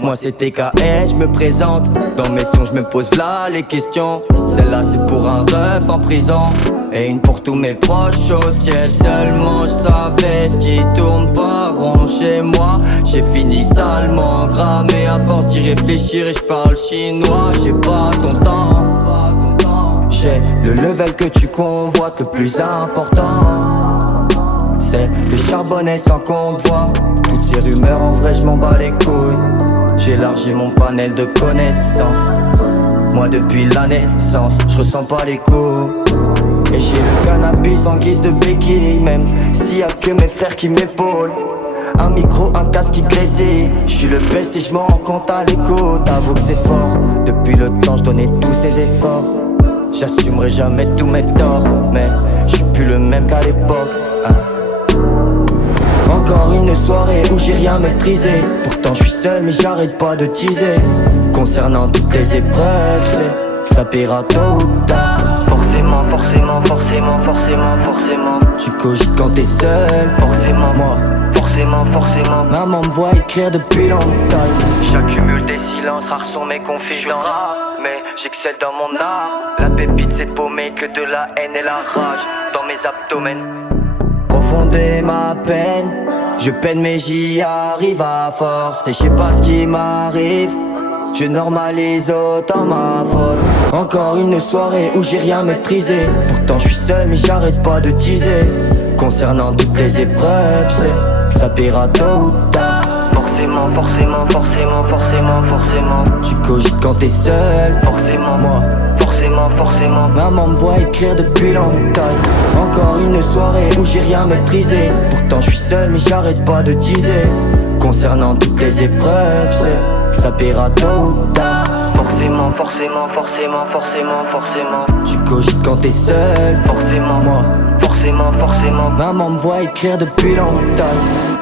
Moi c'est TKS, je me présente. Dans mes sons je me pose v'là les questions. Celle-là c'est pour un ref en prison, et une pour tous mes proches au ciel. Seulement je savais ce qui tourne pas rond chez moi. J'ai fini salement gramé à force d'y réfléchir, et je parle chinois. J'ai pas ton temps. J'ai le level que tu convoites, le plus important c'est le charbonnet sans convoi. Toutes ces rumeurs en vrai je m'en bats les couilles. J'ai élargi mon panel de connaissances. Moi depuis la naissance, je ressens pas les coups. Et j'ai le cannabis en guise de béquille. Même s'il y a que mes frères qui m'épaulent. Un micro, un casque qui grésille. Je suis le best et je m'en rends compte à l'écoute. Avoue que c'est fort, depuis le temps je donnais tous ces efforts. J'assumerai jamais tous mes torts, mais je suis plus le même qu'à l'époque, hein. Encore une soirée où j'ai rien maîtrisé. Pourtant je suis seul mais j'arrête pas de teaser. Concernant toutes les épreuves, c'est que ça paiera tôt ou tard. Forcément, forcément, forcément, forcément, forcément. Tu cogites quand t'es seul. Forcément, moi, forcément, forcément. Maman me voit écrire depuis longtemps. J'accumule des silences, rares sont mes confidents. Mais j'excelle dans mon art. La pépite c'est paumé que de la haine et la rage dans mes abdomens. Profonder ma peine, je peine mais j'y arrive à force. Et je sais pas ce qui m'arrive, je normalise autant ma faute. Encore une soirée où j'ai rien maîtrisé. Pourtant je suis seul mais j'arrête pas de teaser. Concernant toutes les épreuves, c'est que ça paiera tôt ou tard. Forcément, forcément, forcément, forcément, forcément. Tu cogites quand t'es seul. Forcément, moi, forcément, forcément. Maman me voit écrire depuis longtemps. Encore une soirée où j'ai rien maîtrisé. Pourtant je suis seul mais j'arrête pas de teaser. Concernant toutes les épreuves, c'est que ça paiera tôt ou tard. Forcément, forcément, forcément, forcément, forcément. Tu cogites quand t'es seul. Forcément, moi, forcément, forcément. Maman me voit écrire depuis longtemps.